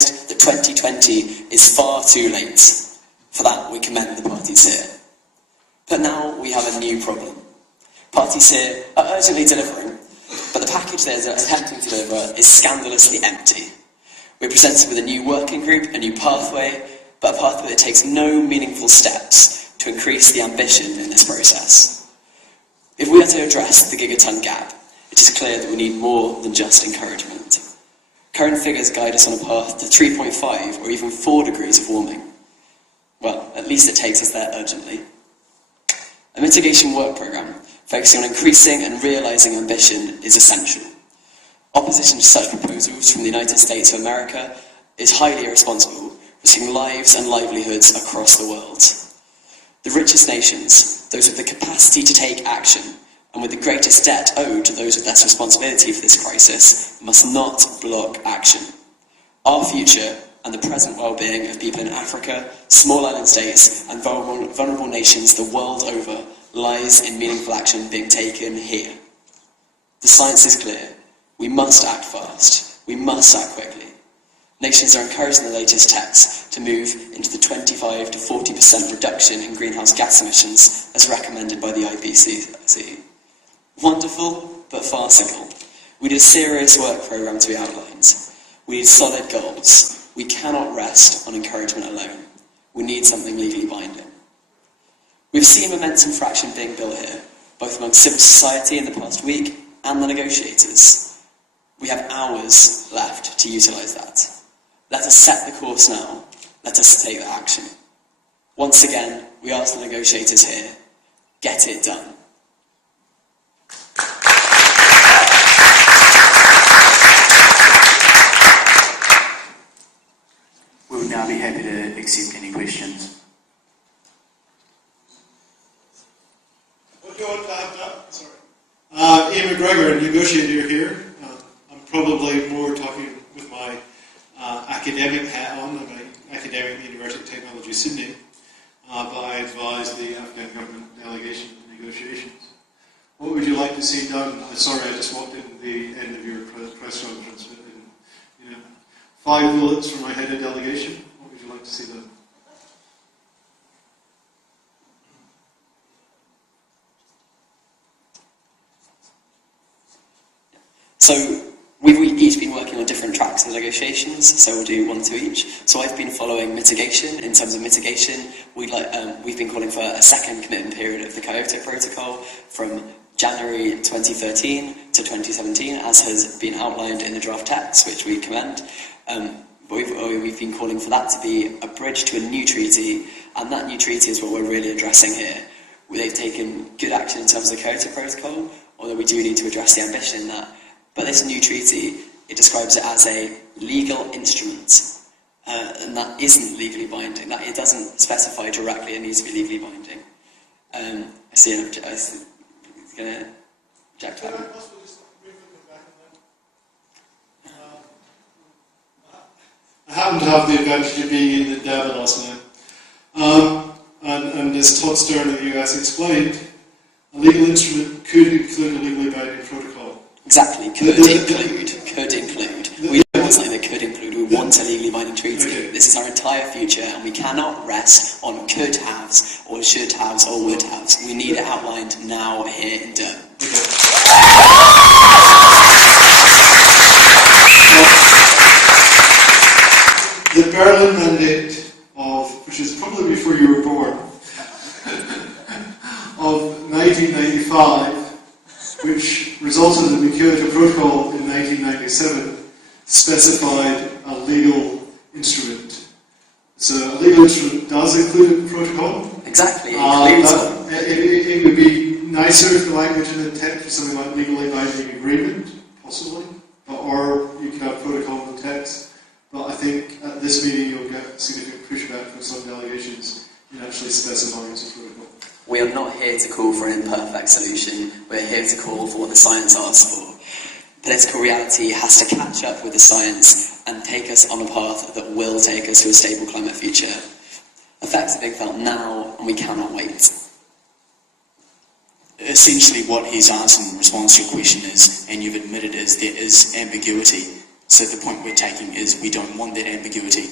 that 2020 is far too late. For that, we commend the parties here. But now we have a new problem. Parties here are urgently delivering, but the package they're attempting to deliver is scandalously empty. We're presented with a new working group, a new pathway, but a pathway that takes no meaningful steps to increase the ambition in this process. If we are to address the gigaton gap, it is clear that we need more than just encouragement. Current figures guide us on a path to 3.5 or even 4 degrees of warming. Well, at least it takes us there urgently. A mitigation work programme focusing on increasing and realising ambition is essential. Opposition to such proposals from the United States of America is highly irresponsible, risking lives and livelihoods across the world. The richest nations, those with the capacity to take action, and with the greatest debt owed to those with less responsibility for this crisis, must not block action. Our future and the present well-being of people in Africa, small island states, and vulnerable nations the world over lies in meaningful action being taken here. The science is clear. We must act fast. We must act quickly. Nations are encouraged in the latest text to move into the 25 to 40% reduction in greenhouse gas emissions as recommended by the IPCC. Wonderful, but farcical. We need a serious work programme to be outlined. We need solid goals. We cannot rest on encouragement alone. We need something legally binding. We've seen momentum for action being built here, both among civil society in the past week and the negotiators. We have hours left to utilise that. Let us set the course now. Let us take that action. Once again, we ask the negotiators here, get it done. We would now be happy to accept any questions. What do you want to have now? Sorry. Ian McGregor, negotiator here. I'm probably more talking with my academic hat on. I'm an academic at the University of Technology, Sydney, but I advise the Afghan government delegation in negotiations. What would you like to see done? Sorry, I just walked in the end of your press conference, but 5 bullets from my head of delegation. What would you like to see done? So we've each been working on different tracks of the negotiations, so we'll do one to each. So I've been following mitigation. In terms of mitigation, we've been calling for a second commitment period of the Kyoto Protocol from January 2013 to 2017, as has been outlined in the draft text, which we commend. We've been calling for that to be a bridge to a new treaty, and that new treaty is what we're really addressing here. They've taken good action in terms of the Kyoto Protocol, although we do need to address the ambition in that. But this new treaty, it describes it as a legal instrument, and that isn't legally binding. That it doesn't specify directly it needs to be legally binding. I see an object. I was going to object to that. I happen to have the advantage of being in the Devon last night, and as Todd Stern of the US explained, a legal instrument could include a legally binding protocol. Exactly, could include. We don't want something that could include, we want a legally binding treaty. Okay. This is our entire future, and we cannot rest on could-haves, or should-haves, or would-haves. We need it outlined now, here in Durham. The Berlin Mandate which is probably before you were born, of 1995, which resulted in the Kyoto Protocol in 1997, specified a legal instrument. So a legal instrument does include a protocol. Exactly, it would be nicer if the language in the text was something like legally binding agreement, possibly, or you could have protocol in the text. But I think at this meeting you'll get significant pushback from some delegations in actually specifying as a protocol. We are not here to call for an imperfect solution. We're here to call for what the science asks for. Political reality has to catch up with the science and take us on a path that will take us to a stable climate future. Effects are being felt now, and we cannot wait. Essentially what he's asked in response to your question is, and you've admitted, is there is ambiguity So the point we're taking is we don't want that ambiguity.